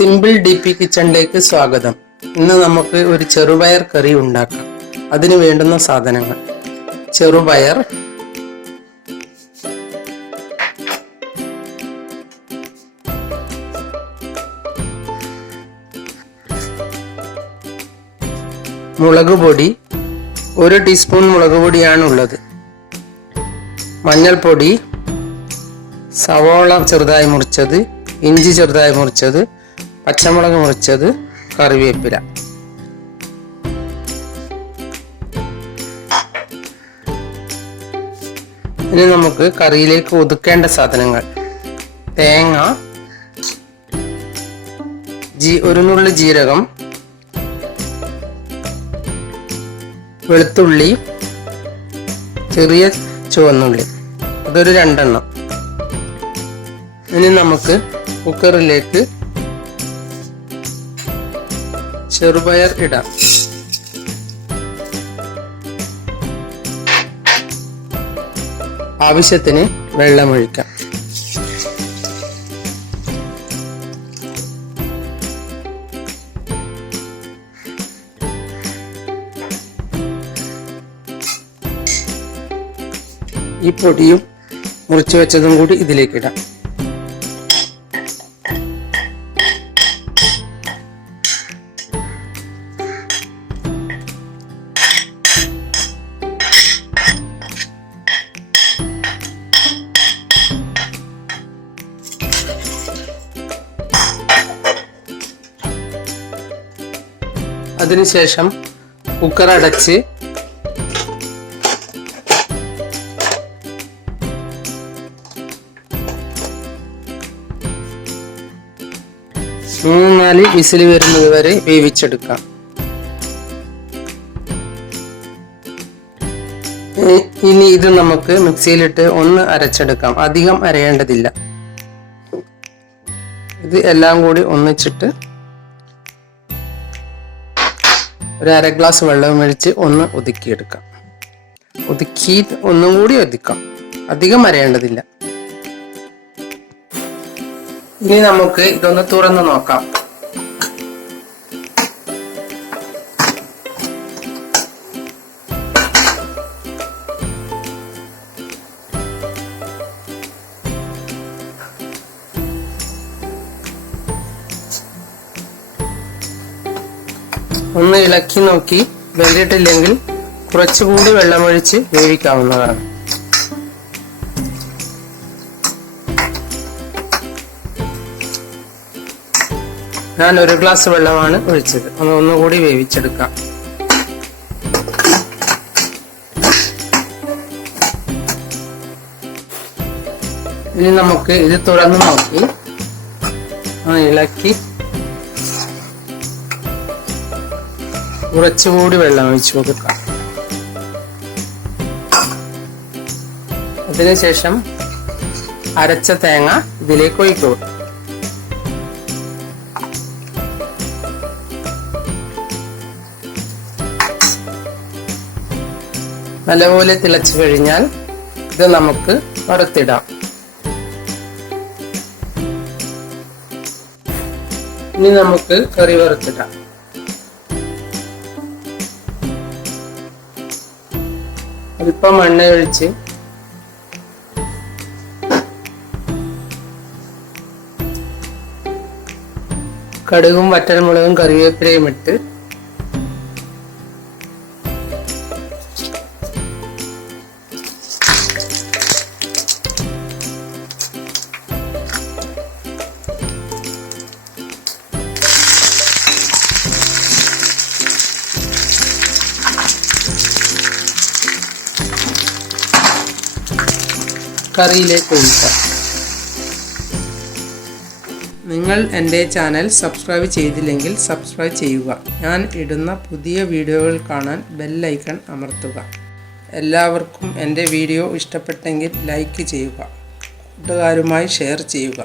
Simple DP കിച്ചണിലേക്ക് സ്വാഗതം. ഇന്ന് നമുക്ക് ഒരു ചെറുപയർ കറി ഉണ്ടാക്കാം. അതിനു വേണ്ടുന്ന സാധനങ്ങൾ: ചെറുപയർ, മുളക് പൊടി, 1 ടീസ്പൂൺ മുളക് പൊടിയാണ് ഉള്ളത്, മഞ്ഞൾപ്പൊടി, സവോള ചെറുതായി മുറിച്ചത്, ഇഞ്ചി ചെറുതായി മുറിച്ചത്, പച്ചമുളക് മുറിച്ചത്, കറിവേപ്പില. ഇനി നമുക്ക് കറിയിലേക്ക് ഒതുക്കേണ്ട സാധനങ്ങൾ: തേങ്ങ, ഒരു നുള്ളി ജീരകം, വെളുത്തുള്ളി, ചെറിയ ചുവന്നുള്ളി, അതൊരു 2 എണ്ണം. ഇനി നമുക്ക് കുക്കറിലേക്ക് ചെറുപയർ ഇടാം. ആവശ്യത്തിന് വെള്ളമൊഴിക്കാം. ഈ പൊടിയും മുറിച്ചു വെച്ചതും കൂടി ഇതിലേക്ക് ഇടാം. അതിനുശേഷം കുക്കർ അടച്ച് മൂന്ന് 4 വിസിൽ വരുന്നത് വരെ വേവിച്ചെടുക്കാം. ഇനി ഇത് നമുക്ക് മിക്സിയിലിട്ട് ഒന്ന് അരച്ചെടുക്കാം. അധികം അരയേണ്ടതില്ല. ഇത് എല്ലാം കൂടി ഒന്നിച്ചിട്ട് ഒരു 1/2 ഗ്ലാസ് വെള്ളം ഒഴിച്ച് ഒന്ന് ഒതുക്കിയെടുക്കാം. ഒന്നും കൂടി ഒതുക്കാം. അധികം അരയേണ്ടതില്ല. ഇനി നമുക്ക് ഇതൊന്ന് തുറന്ന് നോക്കാം. ഒന്ന് ഇളക്കി നോക്കി വെന്തിട്ടില്ലെങ്കിൽ കുറച്ചുകൂടി വെള്ളമൊഴിച്ച് വേവിക്കാവുന്നതാണ്. ഞാൻ 1 ഗ്ലാസ് വെള്ളമാണ് ഒഴിച്ചത്. ഒന്നുകൂടി വേവിച്ചെടുക്കാം. ഇനി നമുക്ക് ഇത് തുറന്ന് നോക്കി ഇളക്കി കുറച്ചുകൂടി വെള്ളം ഒഴിച്ചു കൊടുക്കാം. അതിനുശേഷം അരച്ച തേങ്ങ ഇതിലേക്ക് ഒഴിക്കുക. നല്ലപോലെ തിളച്ചു കഴിഞ്ഞാൽ ഇത് നമുക്ക് വറുത്തിടാം. ഇനി നമുക്ക് കറി വറുത്തിടാം. അല്പം എണ്ണ ഒഴിച്ച് കടുകും വറ്റൽമുളകും കറിവേപ്പിലയും ഇട്ട് കറിയിലേക്ക് ഒഴിക്കാം. നിങ്ങൾ എൻ്റെ ചാനൽ സബ്സ്ക്രൈബ് ചെയ്തില്ലെങ്കിൽ സബ്സ്ക്രൈബ് ചെയ്യുക. ഞാൻ ഇടുന്ന പുതിയ വീഡിയോകൾ കാണാൻ ബെൽ ഐക്കൺ അമർത്തുക. എല്ലാവർക്കും എൻ്റെ വീഡിയോ ഇഷ്ടപ്പെട്ടെങ്കിൽ ലൈക്ക് ചെയ്യുക. കൂട്ടുകാരുമായി ഷെയർ ചെയ്യുക.